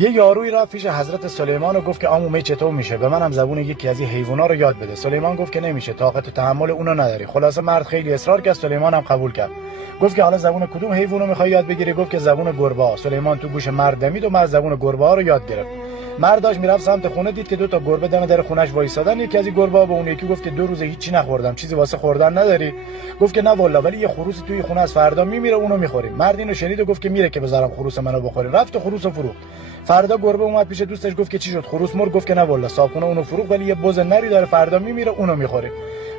یه یاروی رفت پیش حضرت سلیمان و گفت که عمومی چطور میشه، به منم زبون یکی از این حیونا رو یاد بده. سلیمان گفت که نمیشه، طاقت و تحمل اونو نداری. خلاصه مرد خیلی اصرار کرد، سلیمان هم قبول کرد. گفت که حالا زبون کدوم حیوانو میخوای یاد بگیری؟ گفت که زبون گربه. سلیمان تو گوش مرد دمید و مرد زبون گربه ها رو یاد گرفت. مرد داشت میرفت سمت خونه، دید که دو تا گربه دم در خونش وایسادن. یکی از این گربه‌ها به اون یکی گفت که 2 روز هیچی نخوردم، چیزی واسه خوردن نداری؟ گفت که نه والله، ولی یه خروس توی خونه از فردا میمیره، اونو میخوریم. مرد اینو شنید و گفت که میره که بذارم خروس منو بخوری. رفت و خروسو فروخت. فردا گربه اومد پیش دوستش، گفت که چی شد؟ خروس مرد. گفت که نه والله، صاحبخونه اونو فروخت، ولی یه بز نری داره فردا میمیره، اونو میخوره.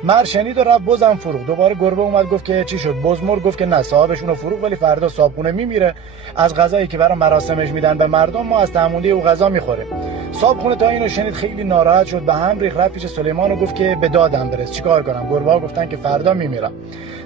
مرد شنید و رفت بزم فروخت. دوباره گربه اومد گفت که چی شد؟ بز مرد. گفت که نه، صاحبش اونو فروخت، ولی فردا صاحبخونه میمیره. از غذایی که برای مراسمش میدن به مردم ما از تمونده او غذا میخوره. صاحبخونه تا اینو شنید خیلی ناراحت شد، به هم ریخت، رفت پیش سلیمان و گفت که به دادم برس، چیکار کنم؟ گربه‌ها گفتن که فردا میمیرم.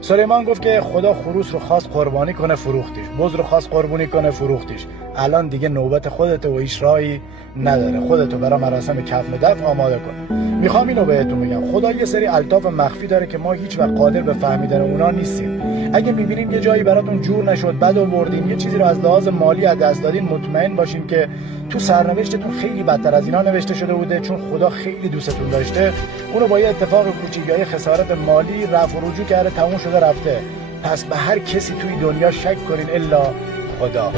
سلیمان گفت که خدا خروس رو خواست قربانی کنه، فروختیش. بز رو خواست قربانی کنه، فروختیش. الان دیگه نوبت خودت و هیچ راهی نداره. خودتو برای مراسم کفن و دفن آماده کن. میخوام اینو بهتون بگم، خدا یه سری الطاف مخفی داره که ما هیچ وقت قادر به فهمیدن اونا نیستیم. اگه میبینین یه جایی براتون جور نشد، بد آوردین، یه چیزی رو از لحاظ مالی از دست دادین، مطمئن باشین که تو سرنوشتتون خیلی بدتر از اینا نوشته شده بوده، چون خدا خیلی دوستتون داشته. اونو با یه اتفاق کوچیک یا یه خسارت مالی رفع و رجوع کرده، تموم شده رفته. پس به هر کسی توی دنیا شک کنین الا خدا.